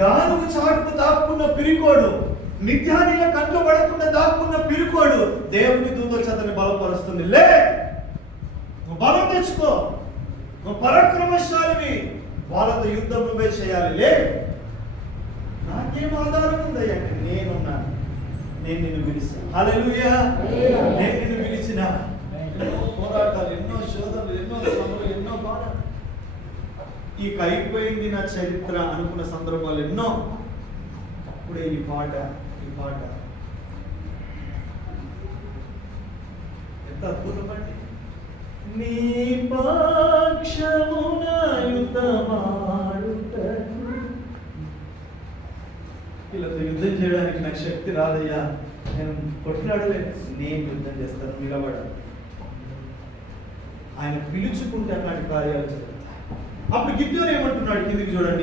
గానుగు చాటుకు దాక్కున్న పిరికోడు, మిథ్యానీల కంట్లో పడకుండా దాక్కున్న పిరికోడు దేవుని దూత అతన్ని బలపరుస్తుంది. లే, నువ్వు బలం తెచ్చుకో, నువ్వు పరాక్రమశాలివి, వాళ్ళతో యుద్ధం నువ్వే చేయాలి. లే, నాకేం ఆధారం ఉందయ్యా, నేనున్నాను, నేను నిన్ను పిలిచాను. హల్లెలూయా. నేను నిన్ను పిలిచిన. ఎన్నో పోరాటాలు, ఎన్నో శోధనలు, ఎన్నో శ్రమలు, ఎన్నో బాధలు, ఇక అయిపోయింది నా చరిత్ర అనుకున్న సందర్భాలు ఎన్నో. అప్పుడే ఈ పాట ఎంత అద్భుతమండి. నీ పక్షమున యుద్ధమాడుటకు, వీళ్ళతో యుద్ధం చేయడానికి నాకు శక్తి రాదయ్యా, నేను కొట్లాడలేదు, నేను యుద్ధం చేస్తాను, నిలబడాలి. ఆయన పిలుచుకుంటే అలాంటి కార్యాలు జరుగుతాయి. అప్పుడు గిద్యోను ఏమంటున్నాడు, కిందికి చూడండి.